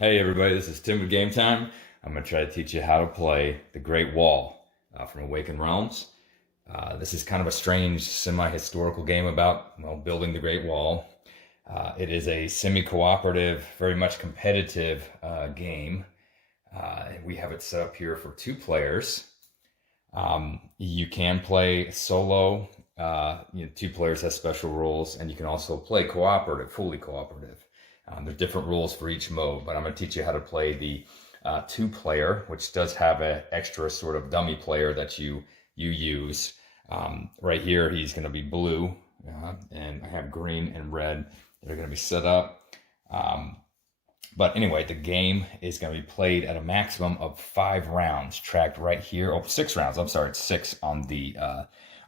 Hey everybody, this is Tim with Game Time. I'm going to try to teach you how to play the Great Wall from Awakened Realms. This is kind of a strange semi-historical game about, well, building the Great Wall. It is a semi-cooperative, very much competitive game. We have it set up here for 2 players. You can play solo. 2 players has special rules, and you can also play cooperative, fully cooperative. There's different rules for each mode, but I'm going to teach you how to play the 2-player, which does have an extra sort of dummy player that you use. Right here, he's going to be blue, and I have green and red that are going to be set up. But anyway, the game is going to be played at a maximum of 5 rounds, tracked right here. Oh, 6 rounds. I'm sorry, it's 6 on the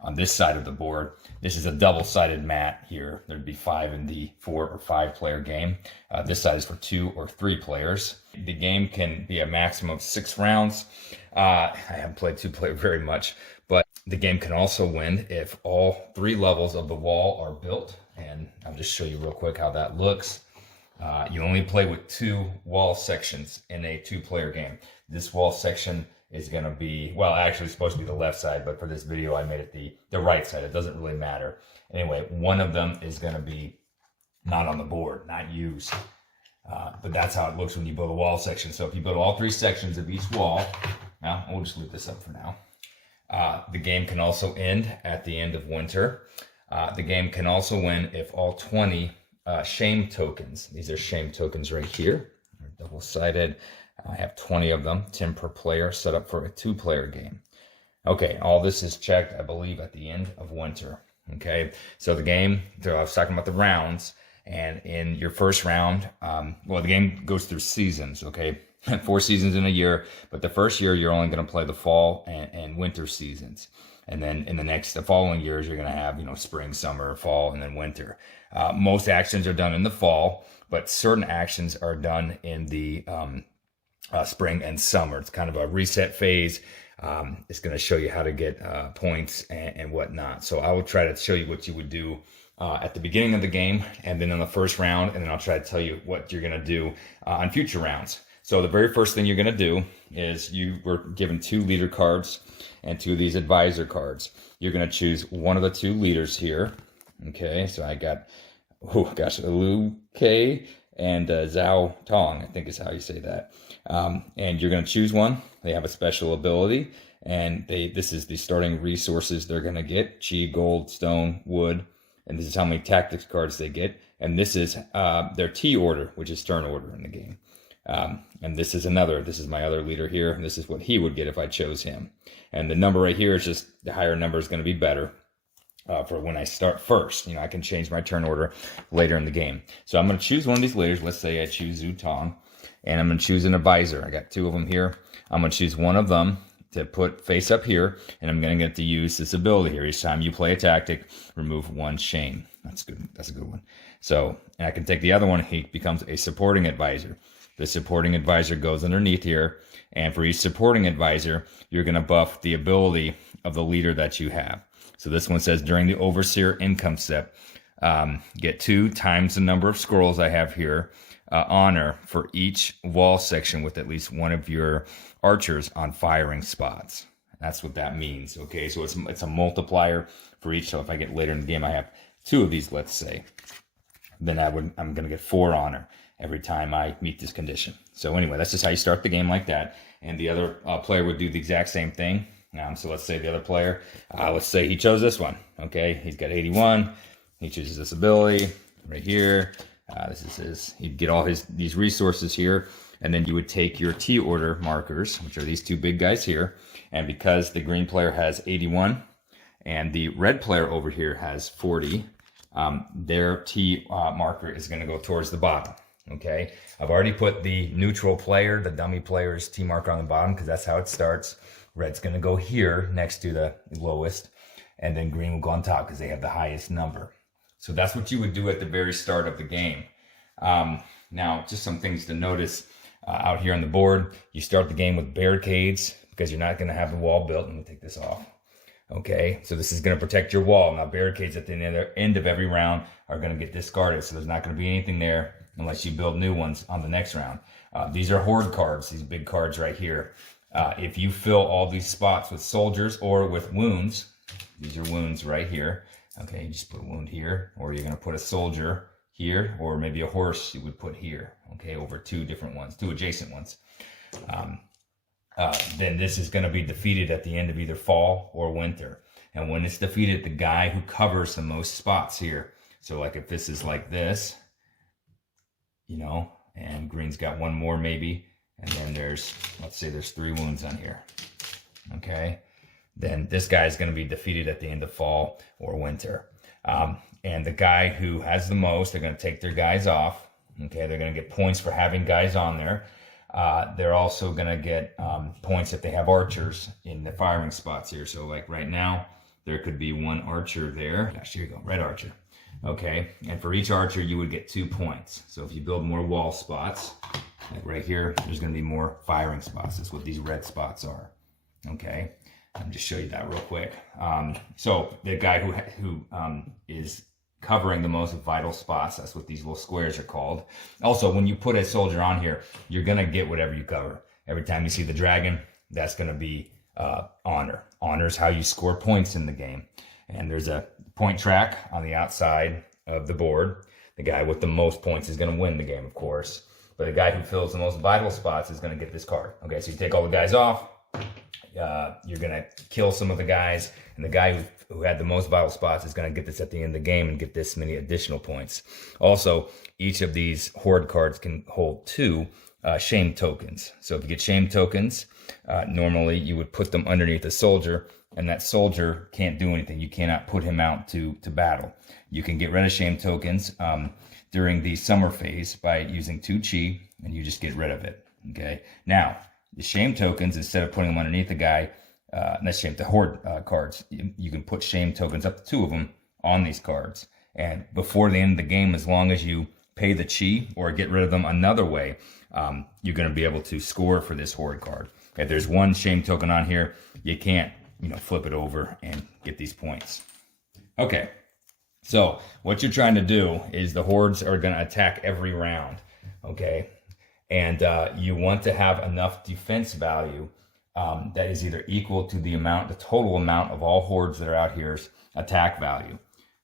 on this side of the board. This is a double-sided mat here. There'd be 5 in the 4 or 5 player game. This side is for 2 or 3 players. The game can be a maximum of 6 rounds. I haven't played 2-player very much, but the game can also win if all 3 levels of the wall are built. And I'll just show you real quick how that looks. You only play with 2 wall sections in a 2-player game. This wall section is going to be, well, actually it's supposed to be the left side, but for this video I made it the right side. It doesn't really matter. Anyway, one of them is going to be not on the board, not used. But that's how it looks when you build a wall section. So if you build all 3 sections of each wall, now we'll just leave this up for now. The game can also end at the end of winter. The game can also win if all 20 shame tokens, these are shame tokens right here, they're double-sided. I have 20 of them, 10 per player, set up for a 2-player game. Okay, all this is checked, I believe, at the end of winter. Okay, so the game, so I was talking about the rounds, and in your first round, well, the game goes through seasons, okay? 4 seasons in a year, but the first year you're only going to play the fall and winter seasons. And then in the following years, you're going to have, spring, summer, fall, and then winter. Most actions are done in the fall, but certain actions are done in the spring and summer. It's kind of a reset phase. It's going to show you how to get points and whatnot. So I will try to show you what you would do at the beginning of the game, and then in the first round, and then I'll try to tell you what you're going to do on future rounds. So the very first thing you're going to do is you were given 2 leader cards and 2 of these advisor cards. You're going to choose one of the 2 leaders here. Okay, so I got, Liu Kei and Zhao Tong, I think is how you say that. And you're going to choose one. They have a special ability, and this is the starting resources they're going to get: chi, gold, stone, wood, and this is how many tactics cards they get. And this is their T order, which is turn order in the game. And this is my other leader here, and this is what he would get if I chose him. And the number right here is just, the higher number is going to be better for when I start first. I can change my turn order later in the game. So I'm going to choose one of these leaders. Let's say I choose Zhu Tong, and I'm going to choose an advisor. I got 2 of them here. I'm going to choose one of them to put face up here, and I'm going to get to use this ability here. Each time you play a tactic, remove 1 shame. That's good. That's a good one. So, and I can take the other one. He becomes a supporting advisor. The supporting advisor goes underneath here, and for each supporting advisor, you're going to buff the ability of the leader that you have. So this one says, during the Overseer income step, get 2 times the number of scrolls I have here, honor for each wall section with at least one of your archers on firing spots. That's what that means, okay? So it's a multiplier for each. So if I get later in the game, I have 2 of these, let's say, then I'm going to get 4 honor every time I meet this condition. So anyway, that's just how you start the game, like that. And the other player would do the exact same thing. So let's say the other player, let's say he chose this one. Okay, he's got 81. He chooses this ability right here. This is his. He'd get all these resources here, and then you would take your T order markers, which are these 2 big guys here. And because the green player has 81 and the red player over here has 40, their T marker is going to go towards the bottom. Okay, I've already put the neutral player, the dummy player's T marker on the bottom, because that's how it starts. Red's going to go here next to the lowest, and then green will go on top because they have the highest number. So that's what you would do at the very start of the game. Now, just some things to notice out here on the board. You start the game with barricades because you're not going to have the wall built. Let me take this off. Okay, so this is going to protect your wall. Now, barricades at the end of every round are going to get discarded, so there's not going to be anything there unless you build new ones on the next round. These are horde cards, these big cards right here. If you fill all these spots with soldiers or with wounds, these are wounds right here. Okay, you just put a wound here, or you're going to put a soldier here, or maybe a horse you would put here, okay, over two different ones, two adjacent ones. Then this is going to be defeated at the end of either fall or winter. And when it's defeated, the guy who covers the most spots here. So like if this is like this, you know, and green's got one more maybe, and then there's, let's say there's 3 wounds on here, okay? Then this guy is going to be defeated at the end of fall or winter. And the guy who has the most, they're going to take their guys off, okay? They're going to get points for having guys on there. They're also going to get points if they have archers in the firing spots here. So like right now, there could be 1 archer there. Gosh, here you go, red archer. Okay, and for each archer, you would get 2 points. So if you build more wall spots, like right here, there's going to be more firing spots. That's what these red spots are. Okay, I'll just show you that real quick. So the guy who is covering the most vital spots, that's what these little squares are called. Also, when you put a soldier on here, you're going to get whatever you cover. Every time you see the dragon, that's going to be honor. Honor is how you score points in the game. And there's a point track on the outside of the board. The guy with the most points is going to win the game, of course. But the guy who fills the most vital spots is going to get this card. Okay, so you take all the guys off. You're going to kill some of the guys. And the guy who had the most vital spots is going to get this at the end of the game and get this many additional points. Also, each of these horde cards can hold 2 shame tokens. So if you get shame tokens, normally you would put them underneath a soldier, and that soldier can't do anything. You cannot put him out to battle. You can get rid of shame tokens during the summer phase by using 2 chi, and you just get rid of it. Okay. Now, the shame tokens, instead of putting them underneath the guy, the horde cards, you can put shame tokens, up to 2 of them, on these cards. And before the end of the game, as long as you pay the chi or get rid of them another way, you're going to be able to score for this horde card. If there's 1 shame token on here, you can't, flip it over and get these points. Okay, so what you're trying to do is the hordes are going to attack every round, okay? And you want to have enough defense value that is either equal to the total amount of all hordes that are out here's attack value,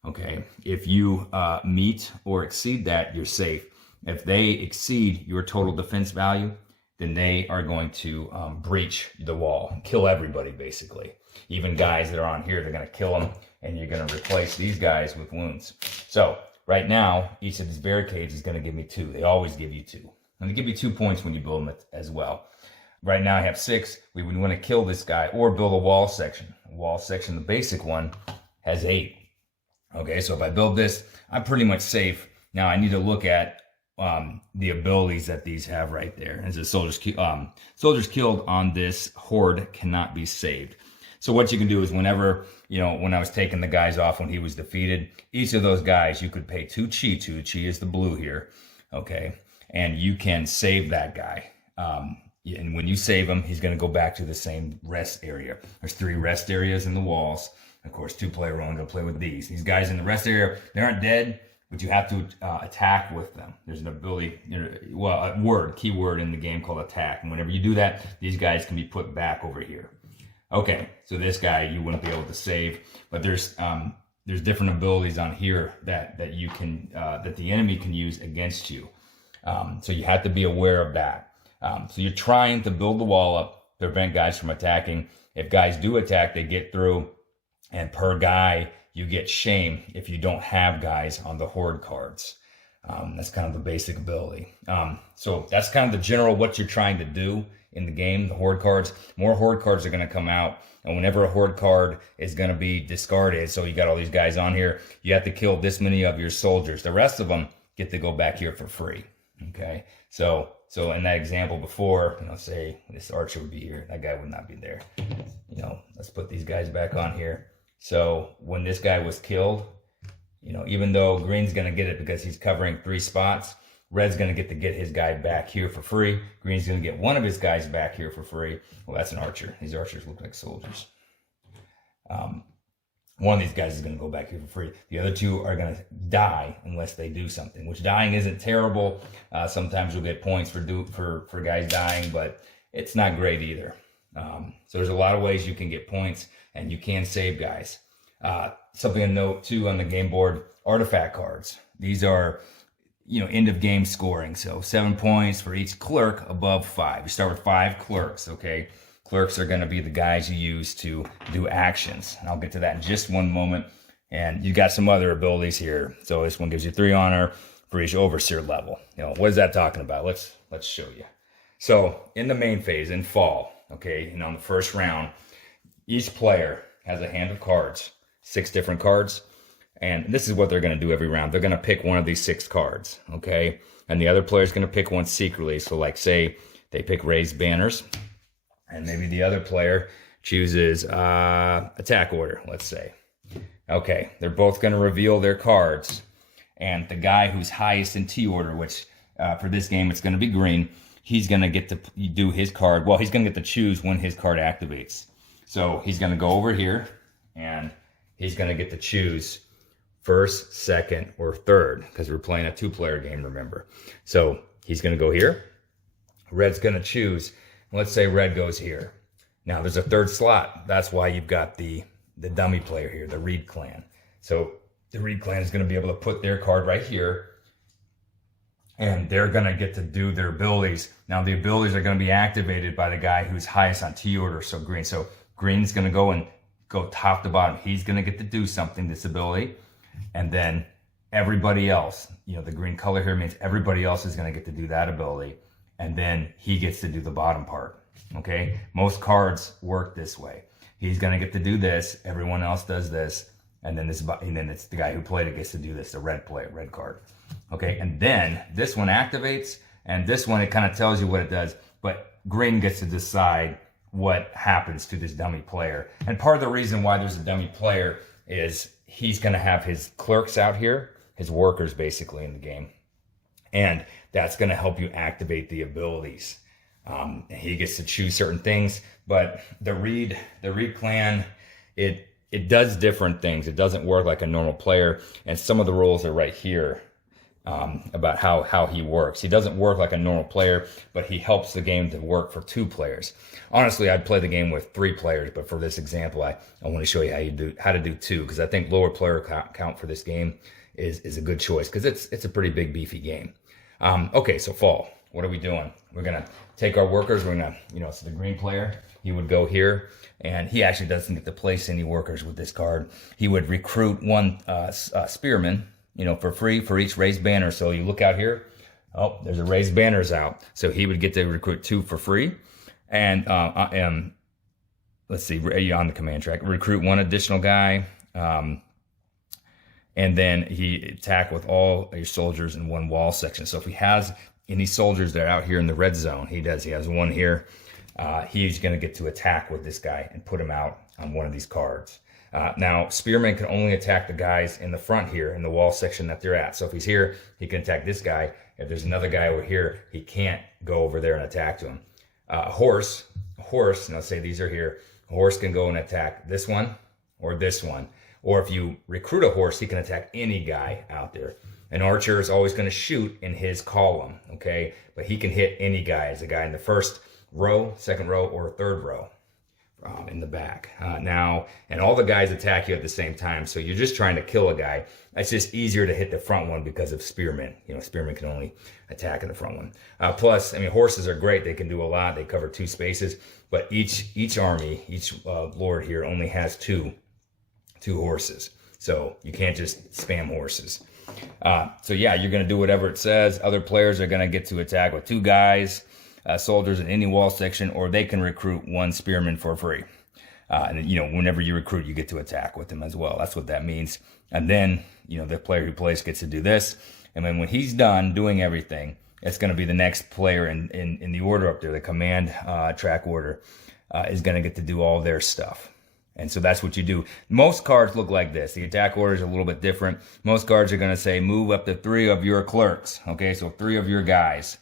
okay? If you meet or exceed that, you're safe. If they exceed your total defense value, then they are going to breach the wall, kill everybody basically. Even guys that are on here, they're going to kill them, and you're going to replace these guys with wounds. So right now, each of these barricades is going to give me 2. They always give you 2. And they give you 2 points when you build them as well. Right now I have 6. We would want to kill this guy or build a wall section. Wall section, the basic one, has 8. Okay, so if I build this, I'm pretty much safe. Now I need to look at the abilities that these have right there. As the soldiers killed on this horde cannot be saved. So what you can do is whenever, when I was taking the guys off when he was defeated, each of those guys you could pay 2 chi to. Chi is the blue here, okay? And you can save that guy. And when you save him, he's going to go back to the same rest area. There's 3 rest areas in the walls. Of course, 2-player one, going to play with these. These guys in the rest area, they aren't dead, but you have to attack with them. There's an ability, a keyword in the game called attack. And whenever you do that, these guys can be put back over here. Okay, so this guy you wouldn't be able to save, but there's different abilities on here that you can that the enemy can use against you. So you have to be aware of that. So you're trying to build the wall up, prevent guys from attacking. If guys do attack, they get through, and per guy you get shame if you don't have guys on the horde cards. That's kind of the basic ability. So that's kind of the general what you're trying to do in the game, the horde cards. More horde cards are going to come out, and whenever a horde card is going to be discarded, so you got all these guys on here, you have to kill this many of your soldiers. The rest of them get to go back here for free. Okay, so in that example before, say this archer would be here, that guy would not be there. Let's put these guys back on here. So when this guy was killed, even though green's going to get it because he's covering 3 spots, red's going to get his guy back here for free. Green's going to get one of his guys back here for free. Well, that's an archer. These archers look like soldiers. One of these guys is going to go back here for free. The other two are going to die unless they do something, which dying isn't terrible. Sometimes you'll get points for guys dying, but it's not great either. So there's a lot of ways you can get points, and you can save guys. Something to note too on the game board, artifact cards. These are, end of game scoring. So 7 points for each clerk above 5. You start with 5 clerks, okay? Clerks are going to be the guys you use to do actions. And I'll get to that in just one moment. And you got some other abilities here. So this one gives you 3 honor for each overseer level. What is that talking about? Let's show you. So in the main phase, in fall, okay, and on the first round, each player has a hand of cards, 6 different cards. And this is what they're going to do every round. They're going to pick one of these 6 cards, okay? And the other player's going to pick one secretly. So like say they pick raised banners, and maybe the other player chooses attack order, let's say. Okay, they're both going to reveal their cards. And the guy who's highest in T order, which for this game it's going to be green, he's going to get to do his card. Well, he's going to get to choose when his card activates. So he's going to go over here, and he's going to get to choose first, second, or third, because we're playing a 2-player game, remember. So he's going to go here. Red's going to choose. Let's say red goes here. Now there's a 3rd slot. That's why you've got the dummy player here, the Reed clan. So the Reed clan is going to be able to put their card right here, and they're going to get to do their abilities. Now the abilities are going to be activated by the guy who's highest on T order, so green. So green's going to go top to bottom. He's going to get to do something, this ability. And then everybody else, the green color here means everybody else is going to get to do that ability. And then he gets to do the bottom part, okay? Most cards work this way. He's going to get to do this. Everyone else does this. And then it's the guy who played it gets to do this, the red card, okay? And then this one activates, and this one, it kind of tells you what it does. But green gets to decide what happens to this dummy player. And part of the reason why there's a dummy player is he's going to have his clerks out here, his workers basically in the game. And that's going to help you activate the abilities. He gets to choose certain things, but the Reed clan, it does different things. It doesn't work like a normal player. And some of the rules are right here about how he works. He doesn't work like a normal player, but he helps the game to work for 2 players. Honestly, I'd play the game with 3 players, but for this example, I want to show you how to do 2, because I think lower player count for this game is a good choice, because it's a pretty big, beefy game. Okay, so fall. What are we doing? We're going to take our workers. We're going to, so the green player, he would go here, and he actually doesn't get to place any workers with this card. He would recruit 1 spearman, for free for each raised banner. So you look out here. Oh, there's a raised banners out. So he would get to recruit 2 for free. And let's see, on the command track, recruit 1 additional guy. And then he attack with all your soldiers in 1 wall section. So if he has any soldiers that are out here in the red zone, he has 1 here. He's going to get to attack with this guy and put him out on one of these cards. Now, spearmen can only attack the guys in the front here in the wall section that they're at. So if he's here, he can attack this guy. If there's another guy over here, he can't go over there and attack to him. A horse, now say these are here. A horse can go and attack this one or this one. Or if you recruit a horse, he can attack any guy out there. An archer is always going to shoot in his column, okay? But he can hit any guy, as a guy in the first row, second row, or third row in the back. And all the guys attack you at the same time, so you're just trying to kill a guy. It's just easier to hit the front one because of spearmen. Spearmen can only attack in the front one. Plus, horses are great. They can do a lot. They cover 2 spaces. But each army, each lord here only has two horses. So you can't just spam horses. So yeah, you're going to do whatever it says. Other players are going to get to attack with 2 guys, soldiers in any wall section, or they can recruit 1 spearman for free. And whenever you recruit, you get to attack with them as well. That's what that means. And then, the player who plays gets to do this. And then when he's done doing everything, it's going to be the next player in the order up there, the command track order, is going to get to do all their stuff. And so that's what you do. Most cards look like this. The attack order is a little bit different. Most cards are going to say move up to 3 of your clerks. Okay, so 3 of your guys.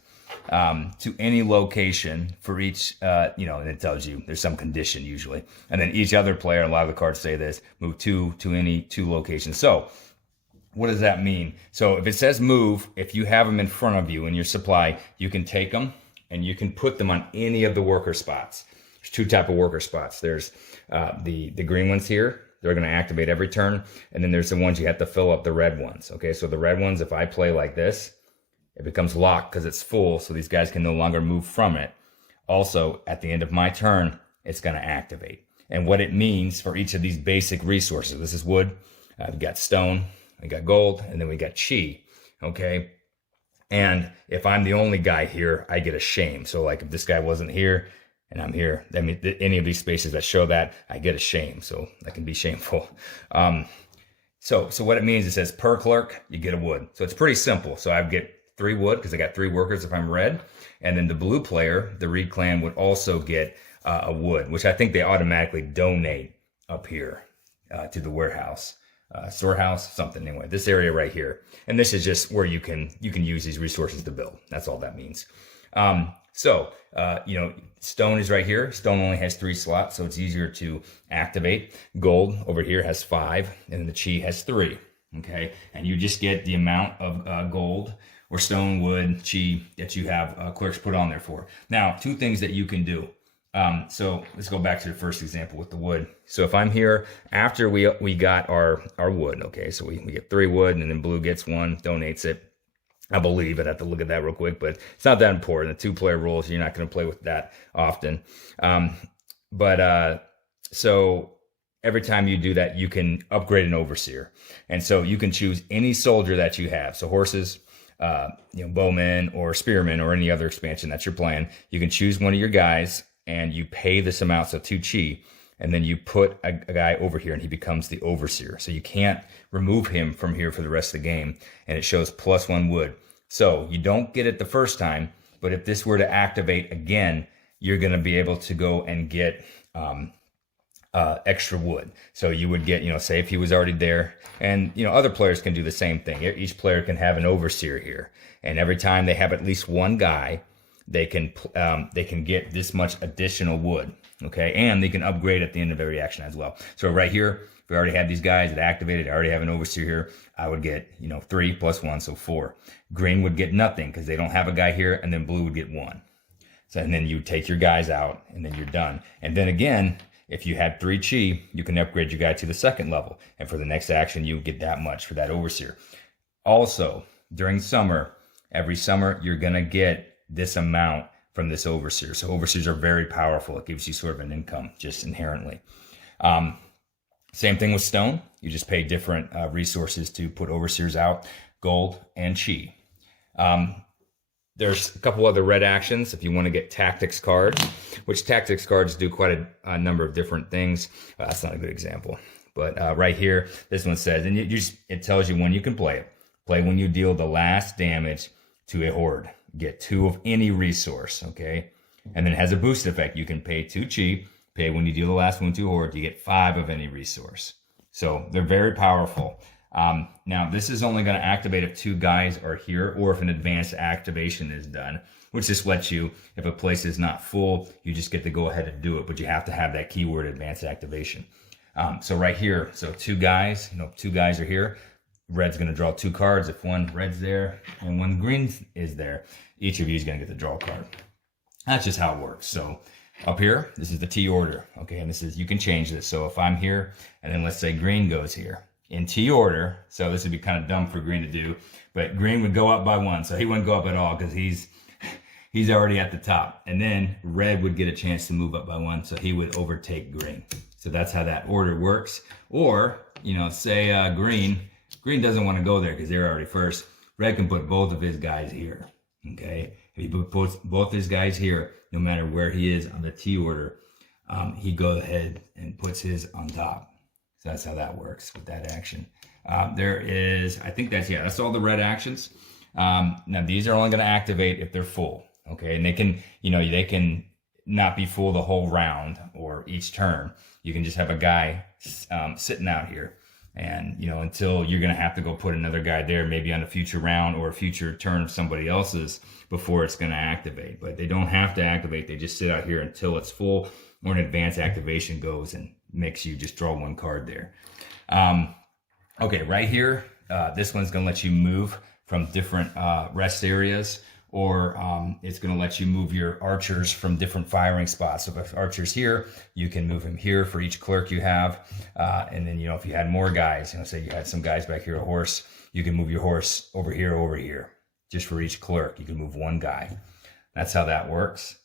to any location for each, and it tells you there's some condition usually. And then each other player, a lot of the cards say this, move two to any two locations. So what does that mean? So if it says move, if you have them in front of you in your supply, you can take them and you can put them on any of the worker spots. There's two type of worker spots. There's the green ones here. They're going to activate every turn. And then there's the ones you have to fill up, the red ones. Okay, so the red ones, if I play like this, it becomes locked because it's full, so these guys can no longer move from it. Also, at the end of my turn, it's going to activate. And what it means for each of these basic resources, this is wood, we got stone, we got gold, and then we got chi, okay? And if I'm the only guy here, I get a shame. So like if this guy wasn't here and I'm here, that means any of these spaces that show that, I get a shame. So that can be shameful. So what it means, it says per clerk, you get a wood. So it's pretty simple. So I get 3 wood because I got 3 workers if I'm red. And then the blue player, the Reed clan, would also get a wood, which I think they automatically donate up here to the warehouse, storehouse, something anyway. This area right here. And this is just where you can use these resources to build. That's all that means. Stone is right here. Stone only has 3 slots, so it's easier to activate. Gold over here has 5, and the chi has 3. Okay, and you just get the amount of gold or stone, wood, chi that you have clerks put on there for. Now, 2 things that you can do. So let's go back to the first example with the wood. So if I'm here after we got our wood, okay, so we get 3 wood, and then blue gets 1, donates it. I believe I'd have to look at that real quick, but it's not that important. The 2-player rules, you're not going to play with that often. So every time you do that, you can upgrade an overseer. And so you can choose any soldier that you have. So horses, bowmen or spearmen or any other expansion that you're playing. You can choose one of your guys and you pay this amount, so 2 chi, and then you put a guy over here and he becomes the overseer. So you can't remove him from here for the rest of the game. And it shows +1 wood. So you don't get it the first time, but if this were to activate again, you're going to be able to go and get extra wood. So you would get, say if he was already there, and other players can do the same thing. Each player can have an overseer here, and every time they have at least 1 guy, they can get this much additional wood. Okay, and they can upgrade at the end of every action as well. So right here, if we already have these guys that activated, I already have an overseer here, I would get 3 + 1, so 4. Green would get nothing because they don't have a guy here, and then blue would get 1. So and then you take your guys out, and then you're done. And then again, if you had 3 chi, you can upgrade your guy to the 2nd level. And for the next action, you get that much for that overseer. Also, during summer, every summer, you're going to get this amount from this overseer. So overseers are very powerful. It gives you sort of an income just inherently. Same thing with stone. You just pay different resources to put overseers out, gold and chi. There's a couple other red actions if you want to get tactics cards, which tactics cards do quite a number of different things. That's not a good example. But right here, this one says, and it tells you when you can play it. Play when you deal the last damage to a horde. Get 2 of any resource, okay? And then it has a boost effect. You can pay 2 chi, pay when you deal the last one to a horde, you get 5 of any resource. So they're very powerful. Now, this is only going to activate if 2 guys are here or if an advanced activation is done, which just lets you, if a place is not full, you just get to go ahead and do it, but you have to have that keyword advanced activation. So right here, so 2 guys, 2 guys are here. Red's going to draw 2 cards. If 1 red's there and 1 green is there, each of you is going to get to draw a card. That's just how it works. So up here, this is the T order. Okay, and this is, you can change this. So if I'm here, and then let's say green goes here in T order. So this would be kind of dumb for green to do, but green would go up by 1. So he wouldn't go up at all because he's already at the top. And then red would get a chance to move up by 1. So he would overtake green. So that's how that order works. Or, say Green doesn't want to go there because they're already first. Red can put both of his guys here, okay? If he puts both his guys here, no matter where he is on the T order, he goes ahead and puts his on top. So that's how that works with that action. I think that's all the red actions. Now these are only going to activate if they're full, okay? And they can not be full the whole round or each turn. You can just have a guy sitting out here. And, you know, until you're going to have to go put another guy there, maybe on a future round or a future turn of somebody else's before it's going to activate. But they don't have to activate. They just sit out here until it's full, or an advanced activation goes and makes you just draw one card there. Okay, right here, this one's going to let you move from different rest areas, or it's going to let you move your archers from different firing spots. So if archer's here, you can move him here for each clerk you have. And then, you know, if you had more guys, you know, say you had some guys back here, a horse, you can move your horse over here, just for each clerk. You can move one guy. That's how that works.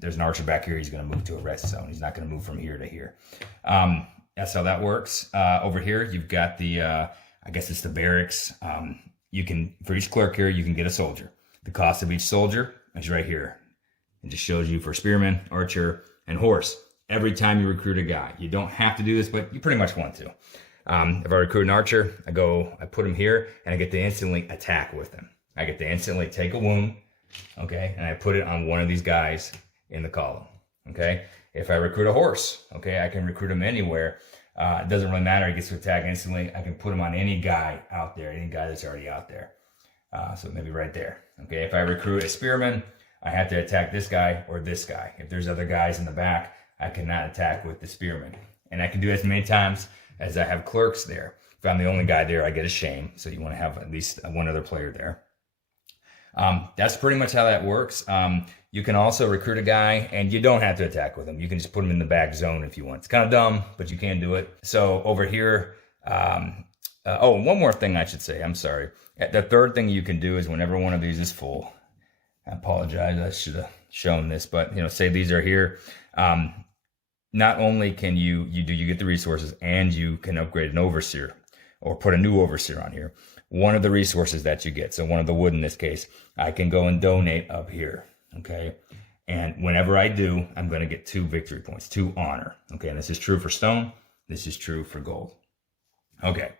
There's an archer back here. He's going to move to a rest zone. He's not going to move from here to here. That's how that works. Over here, you've got the, I guess it's the barracks. You can, for each clerk here, you can get a soldier. The cost of each soldier is right here. It just shows you for spearman, archer, and horse every time you recruit a guy. You don't have to do this, but you pretty much want to. If I recruit an archer, I put him here, and I get to instantly attack with him. I get to instantly take a wound, okay, and I put it on one of these guys in the column, okay? If I recruit a horse, okay, I can recruit him anywhere. It doesn't really matter. He gets to attack instantly. I can put him on any guy out there, any guy that's already out there. So maybe right there. Okay, if I recruit a spearman, I have to attack this guy or this guy. If there's other guys in the back, I cannot attack with the spearman. And I can do it as many times as I have clerks there. If I'm the only guy there, I get a shame. So you want to have at least one other player there. That's pretty much how that works. You can also recruit a guy, and you don't have to attack with him. You can just put him in the back zone if you want. It's kind of dumb, but you can do it. So over here, one more thing I should say. I'm sorry. The third thing you can do is whenever one of these is full, I apologize, I should have shown this, but you know, say these are here. Not only can you get the resources, and you can upgrade an overseer or put a new overseer on here. One of the resources that you get, so one of the wood in this case, I can go and donate up here, okay? And whenever I do, I'm going to get 2 victory points, 2 honor, okay? And this is true for stone. This is true for gold. Okay,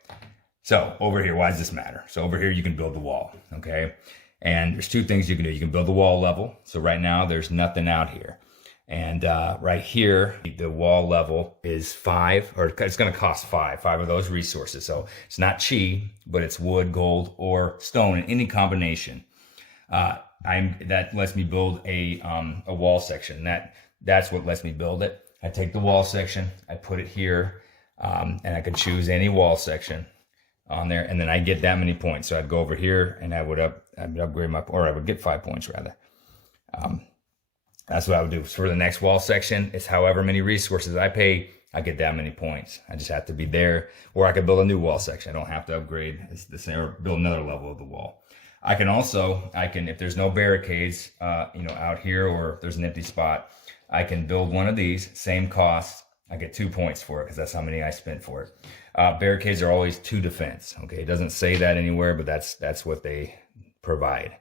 so over here, why does this matter? So over here, you can build the wall, okay? And there's 2 things you can do. You can build the wall level. So right now, there's nothing out here. And right here, the wall level is 5, or it's going to cost 5 of those resources. So it's not chi, but it's wood, gold, or stone in any combination. That lets me build a wall section. That's what lets me build it. I take the wall section, I put it here, and I can choose any wall section on there, and then I get that many points. So I'd go over here, and I would upgrade or I would get 5 points rather. That's what I would do. So for the next wall section, it's however many resources I pay, I get that many points. I just have to be there. Or I could build a new wall section. I don't have to upgrade or build another level of the wall. I can, if there's no barricades, out here, or if there's an empty spot, I can build one of these, same cost. I get 2 points for it because that's how many I spent for it. Barricades are always 2 defense. Okay, it doesn't say that anywhere, but that's what they provide.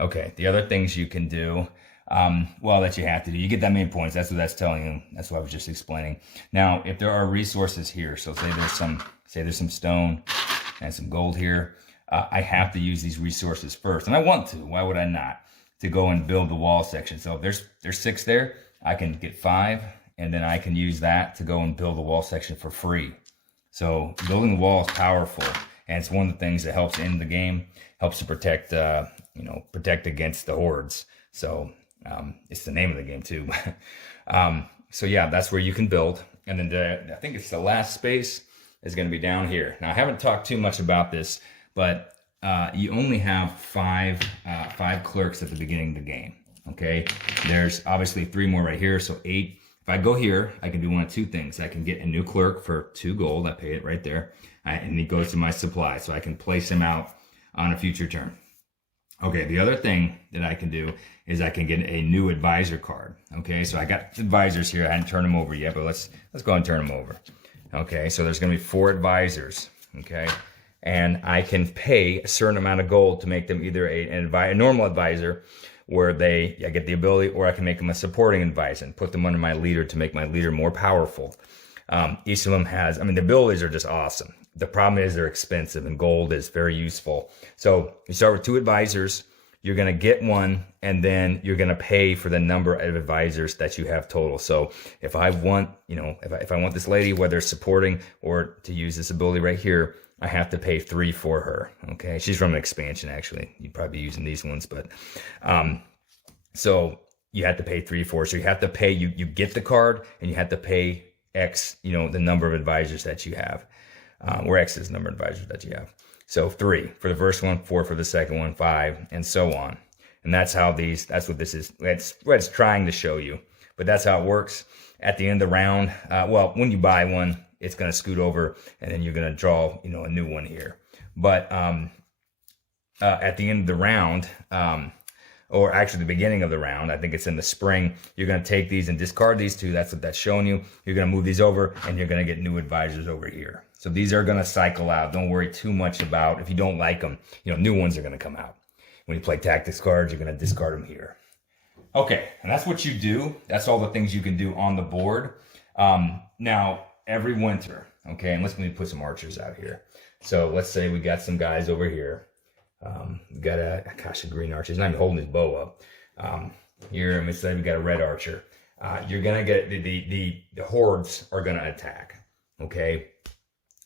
Okay, the other things you can do, that you have to do, you get that many points. That's what that's telling you. That's what I was just explaining. Now, if there are resources here, so say there's some stone and some gold here, I have to use these resources first, and I want to. Why would I not? To go and build the wall section. So if there's 6 there, I can get 5, and then I can use that to go and build the wall section for free. So building the wall is powerful, and it's one of the things that helps in the game, helps to protect against the hordes. So it's the name of the game too. So yeah, that's where you can build. And then I think it's the last space is going to be down here. Now I haven't talked too much about this, but you only have 5 clerks at the beginning of the game. Okay, there's obviously 3 more right here, so 8. If I go here, I can do one of 2 things. I can get a new clerk for 2 gold. I pay it right there, and he goes to my supply, so I can place him out on a future turn. Okay, the other thing that I can do is I can get a new advisor card. Okay, so I got advisors here. I hadn't turned them over yet, but let's go ahead and turn them over. Okay, so there's going to be 4 advisors. Okay, and I can pay a certain amount of gold to make them either a normal advisor, where I get the ability, or I can make them a supporting advisor and put them under my leader to make my leader more powerful. Each of them has, the abilities are just awesome. The problem is they're expensive, and gold is very useful. So you start with 2 advisors. you're going to get one, and then you're going to pay for the number of advisors that you have total. So if I want, if I want this lady, whether supporting or to use this ability right here, I have to pay 3 for her. Okay. She's from an expansion, actually. You'd probably be using these ones, but, so you have to pay 3 for her. So you have to pay, you get the card, and you have to pay X, the number of advisors that you have, where X is the number of advisors that you have. So 3 for the first one, 4 for the second one, 5, and so on. And that's what this is. That's what it's trying to show you. But that's how it works. At the end of the round, when you buy one, it's going to scoot over, and then you're going to draw, a new one here. But at the end of the round, or actually the beginning of the round, I think it's in the spring, you're going to take these and discard these 2. That's what that's showing you. You're going to move these over, and you're going to get new advisors over here. So these are going to cycle out. Don't worry too much about if you don't like them. New ones are going to come out. When you play tactics cards, you're going to discard them here. Okay, and that's what you do. That's all the things you can do on the board. Now, every winter, okay, and let me put some archers out here. So let's say we got some guys over here. We got a green archer. He's not even holding his bow up. Here, let's say we got a red archer. You're going to get the hordes are going to attack, okay?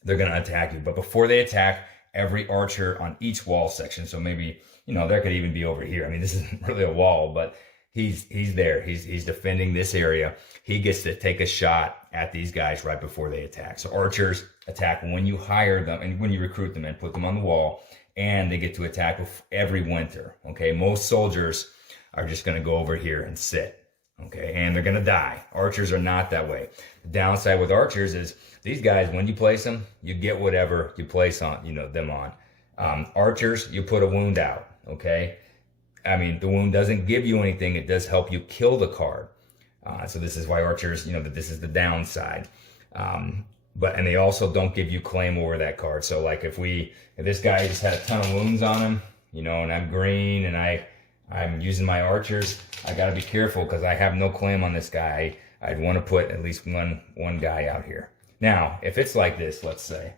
They're going to attack you. But before they attack, every archer on each wall section, so maybe, there could even be over here. I mean, this isn't really a wall, but he's there. He's defending this area. He gets to take a shot at these guys right before they attack. So archers attack when you hire them and when you recruit them and put them on the wall, and they get to attack every winter, okay? Most soldiers are just going to go over here and sit. Okay, and they're going to die. Archers are not that way. The downside with archers is these guys, when you place them, you get whatever you place on, them on. Archers, you put a wound out, okay? I mean, the wound doesn't give you anything. It does help you kill the card. So this is why archers, that this is the downside. And they also don't give you claim over that card. So like if this guy just had a ton of wounds on him, and I'm green and I'm using my archers, I got to be careful because I have no claim on this guy. I'd want to put at least one guy out here. Now, if it's like this, let's say,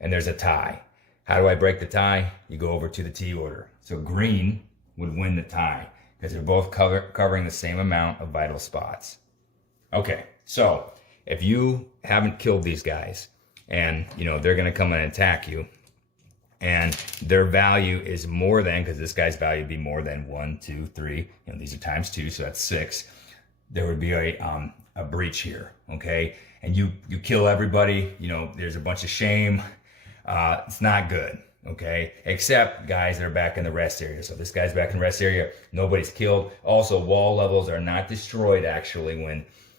and there's a tie, how do I break the tie? You go over to the T order. So green would win the tie because they're both covering the same amount of vital spots. Okay, so if you haven't killed these guys and, they're going to come and attack you, and their value is more than, because this guy's value would be more than 1, 2, 3. These are times 2, so that's 6. There would be a breach here, okay? And you kill everybody. There's a bunch of shame. It's not good, okay? Except guys that are back in the rest area. So this guy's back in the rest area. Nobody's killed. Also, wall levels are not destroyed actually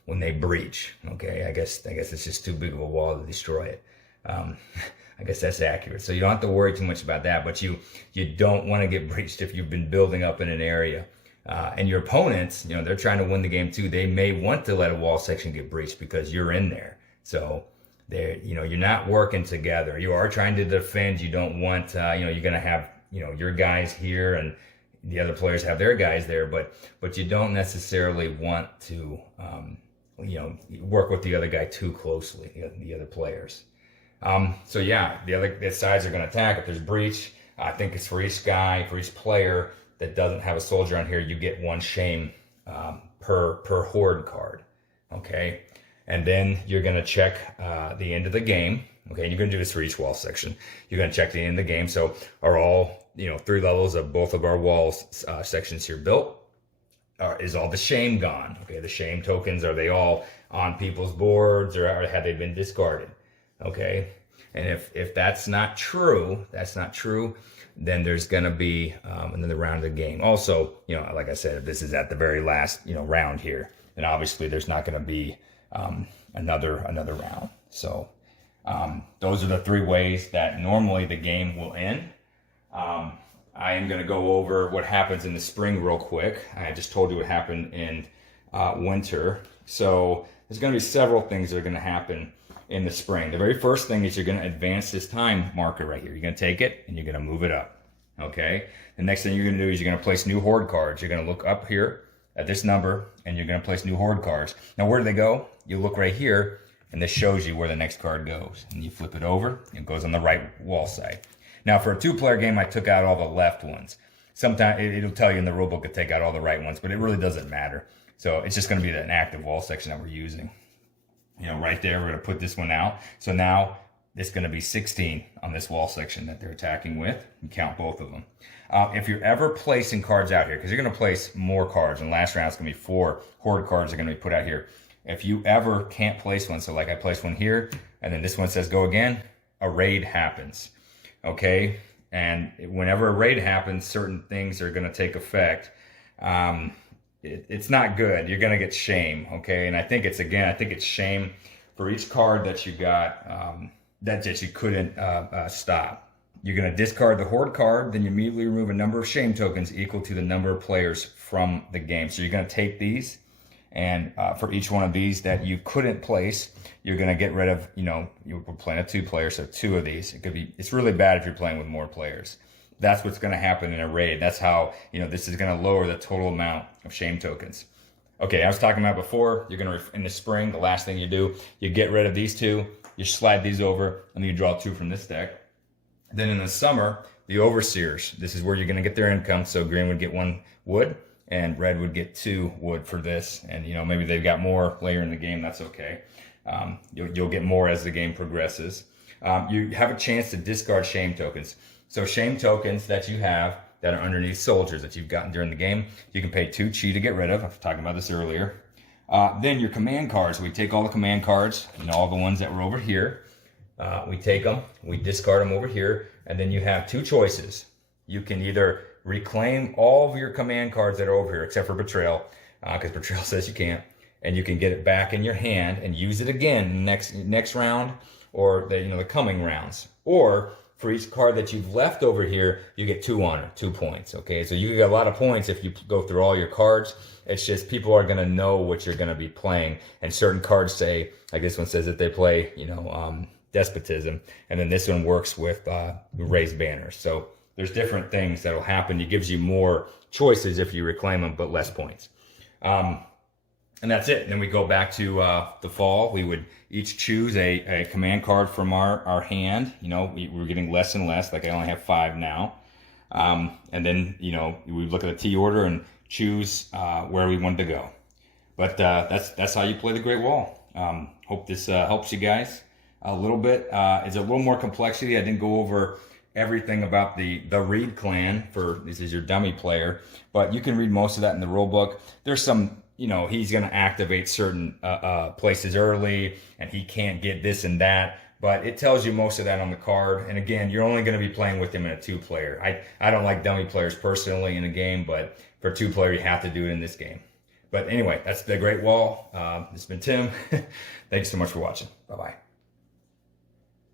when they breach. Okay, I guess it's just too big of a wall to destroy it. I guess that's accurate. So you don't have to worry too much about that, but you don't want to get breached if you've been building up in an area. And your opponents, they're trying to win the game too. They may want to let a wall section get breached because you're in there. So you're not working together. You are trying to defend. You don't want, you're going to have, your guys here and the other players have their guys there, but you don't necessarily want to, work with the other guy too closely, the other players. So yeah, the sides are going to attack. If there's breach, I think it's for each guy, for each player that doesn't have a soldier on here, you get 1 shame per horde card. Okay, and then you're going to check the end of the game. Okay, and you're going to do this for each wall section. You're going to check the end of the game. So are all 3 levels of both of our walls sections here built? Is all the shame gone? Okay, the shame tokens, are they all on people's boards, or have they been discarded? Okay, and if that's not true, then there's going to be another round of the game. Also, like I said, if this is at the very last, round here, then obviously there's not going to be another round. So those are the 3 ways that normally the game will end. I am going to go over what happens in the spring real quick. I just told you what happened in winter. So there's going to be several things that are going to happen in the spring. The very first thing is you're going to advance this time marker right here. You're going to take it and you're going to move it up. Okay. The next thing you're going to do is you're going to place new horde cards. You're going to look up here at this number and you're going to place new horde cards. Now, where do they go? You look right here and this shows you where the next card goes. And you flip it over, it goes on the right wall side. Now, for a 2-player game, I took out all the left ones. Sometimes it'll tell you in the rulebook to take out all the right ones, but it really doesn't matter. So it's just going to be an active wall section that we're using. Right there, we're going to put this one out. So now it's going to be 16 on this wall section that they're attacking with. You count both of them. If you're ever placing cards out here, because you're going to place more cards, and last round it's going to be 4 horde cards are going to be put out here. If you ever can't place one, so like I placed one here, and then this one says go again, a raid happens. Okay? And whenever a raid happens, certain things are going to take effect. It's not good. You're going to get shame, okay? And I think it's shame for each card that you got that you couldn't stop. You're going to discard the horde card, then you immediately remove a number of shame tokens equal to the number of players from the game. So you're going to take these, and for each one of these that you couldn't place, you're going to get rid of, you're playing a 2-player, so 2 of these. It's really bad if you're playing with more players. That's what's going to happen in a raid. That's how, this is going to lower the total amount of shame tokens. Okay, I was talking about before, you're going to, in the spring, the last thing you do, you get rid of these 2, you slide these over, and then you draw 2 from this deck. Then in the summer, the overseers, this is where you're going to get their income. So green would get 1 wood, and red would get 2 wood for this. And, maybe they've got more later in the game, that's okay. You'll get more as the game progresses. You have a chance to discard shame tokens. So shame tokens that you have that are underneath soldiers that you've gotten during the game, you can pay 2 chi to get rid of. I was talking about this earlier. Then your command cards, we take all the command cards, all the ones that were over here. We take them, we discard them over here, and then you have 2 choices. You can either reclaim all of your command cards that are over here, except for Betrayal, because Betrayal says you can't, and you can get it back in your hand and use it again next round, or the coming rounds. Or for each card that you've left over here, you get 2 honor, 2 points. Okay, so you get a lot of points if you go through all your cards. It's just people are going to know what you're going to be playing, and certain cards say, like this one says that they play, Despotism, and then this one works with raised banners. So there's different things that'll happen. It gives you more choices if you reclaim them, but less points. And that's it. And then we go back to the fall. We would each choose a command card from our hand. We're getting less and less. Like I only have 5 now. And then, we look at the T order and choose where we wanted to go. But that's how you play the Great Wall. Hope this helps you guys a little bit. It's a little more complexity. I didn't go over everything about the Reed clan this is your dummy player, but you can read most of that in the rule book. There's some, he's going to activate certain places early, and he can't get this and that, but it tells you most of that on the card. And again, you're only going to be playing with him in a 2-player. I don't like dummy players personally in a game, but for a 2-player, you have to do it in this game. But anyway, that's the Great Wall. This has been Tim. Thanks so much for watching. Bye-bye.